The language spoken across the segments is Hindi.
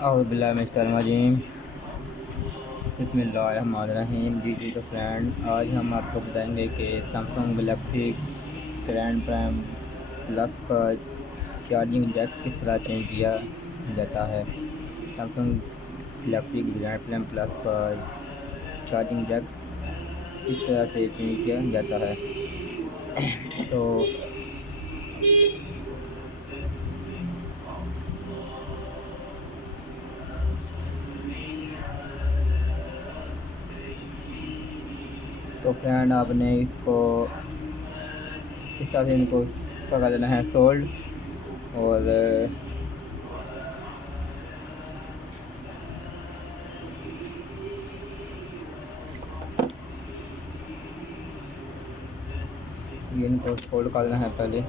औज़ुबिल्लाहिमिनश्शैतानिर्रजीम बिस्मिल्लाहिर्रहमानिर्रहीम। जी तो फ्रेंड, आज हम आपको बताएंगे कि Samsung Galaxy grand prime plus का चार्जिंग जैक किस तरह चेंज किया जाता है। Samsung Galaxy grand prime plus का चार्जिंग जैक किस तरह से चेंज किया जाता है। तो फ्रेंड, आपने इसको इस तरह से इनको कर देना है सोल्ड, और ये इनको सोल्ड कर देना है पहले।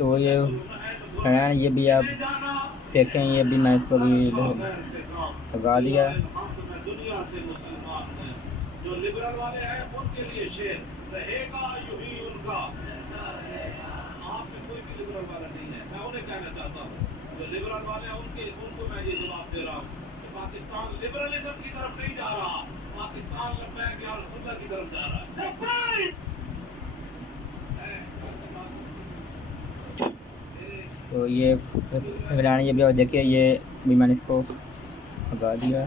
तो ये फ्रेंड, ये भी आप देखें, ये भी मैं इसको भी लगा दिया। जो लिबरल वाले हैं उनके लिए शेर रहेगा यूं ही उनका। आप में कोई भी लिबरल वाला नहीं है। मैं उन्हें कहना चाहता हूँ, जो लिबरल वाले हैं उनको मैं ये जवाब दे रहा हूँ कि पाकिस्तान लिबरलिज्म की तरफ नहीं जा रहा, पाकिस्तान लब्बैक या रसूलुल्लाह की तरफ जा रहा है। तो ये भी देखिए, ये भी मैंने इसको लगा दिया।